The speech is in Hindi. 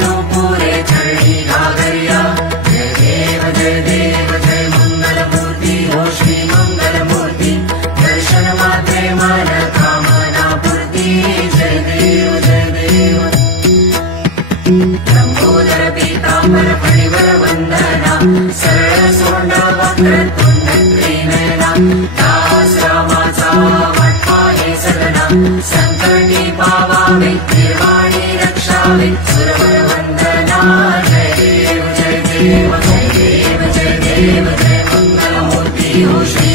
नूपुरे चरणी घाघरिया। जय देव जय मंगलमूर्ति हो श्री मंगलमूर्ति। दर्शन मात्रे मन कामना पूर्ति। जय देव लंबोदर पीतांबर फणिवर वंदना। सरळ सोंड वक्रतुंड त्रिनयना। दास रामाचा वाटपाहे सदना। संकटी पावावे निर्वाणी रक्षावे सुरवर वंदना। जय देव जय मंगलमूर्ति हो श्री